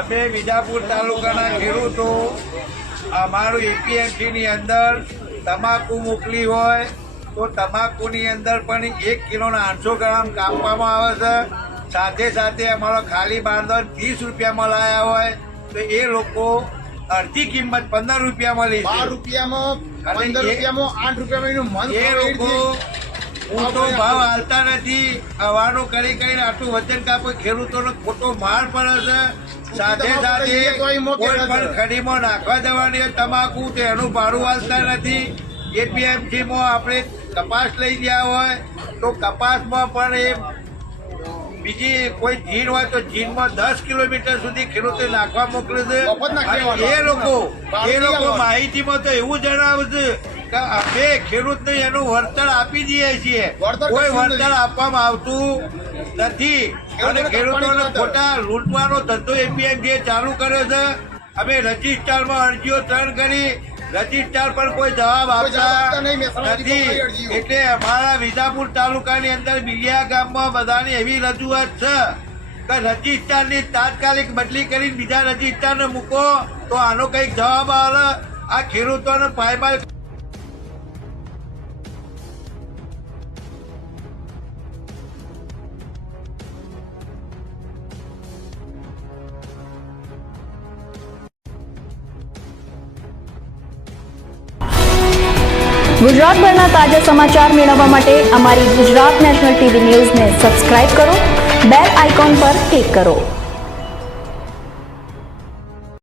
અમે વિજાપુર તાલુકાના ખેડૂતો અમારું એપીએમસી ની અંદર તમાકુ મોકલી હોય તો તમાકુની અંદર પણ 1 કિલોના 800 ગ્રામ કાપવામાં આવે છે। સાથે સાથે અમારો ખાલી બારદાન 30 રૂપિયામાં લાયા હોય તો એ લોકો અડધી કિંમત 15 રૂપિયામાં લે છે। 12 રૂપિયામાં 15 રૂપિયામાં 8 રૂપિયામાં એનું મન એ લોકો ઊંચો ભાવ હાલતા નથી। હવાનું કરી કરીને આટલું વજન કાપે ખેડૂતોનો ખોટો માર પડે છે। સાથે સાથે કોઈ પણ ખડીમાં નાખવા જવાની તમાકુ તો એનું ભાડું હાલતા નથી। એપીએમસીમાં આપણે કપાસ લઈ ગયા હોય તો કપાસમાં પણ એ બીજી કોઈ જીન હોય તો જીનમાં 10 કિલોમીટર સુધી ખેડૂતો નાખવા મોકલે છે। એ લોકો માહિતીમાં તો એવું જણાવે છે કે અમે ખેડૂતને એનું વળતર આપી દઈએ છીએ, કોઈ વળતર આપવામાં આવતું નથી અને ખેડૂતોને ખોટા લૂંટવાનો ધંધો એપીએમસીએ ચાલુ કર્યો છે। અમે રજીસ્ટરમાં અરજીઓ 3 કરી, રજીસ્ટર પર કોઈ જવાબ આપતા નથી। એટલે અમારા વિજાપુર તાલુકાની અંદર બિલિયા ગામમાં બધાની એવી રજૂઆત છે કે રજીસ્ટરની તાત્કાલિક બદલી કરીને બીજા રજીસ્ટરને મૂકો તો આનો કંઈક જવાબ આવે। આ ખેડૂતોને પાયમાલ ગુજરાતભરના તાજા સમાચાર મેળવવા માટે અમારી ગુજરાત નેશનલ ટીવી ન્યૂઝને સબસ્ક્રાઇબ કરો, બેલ આઇકોન પર ક્લિક કરો।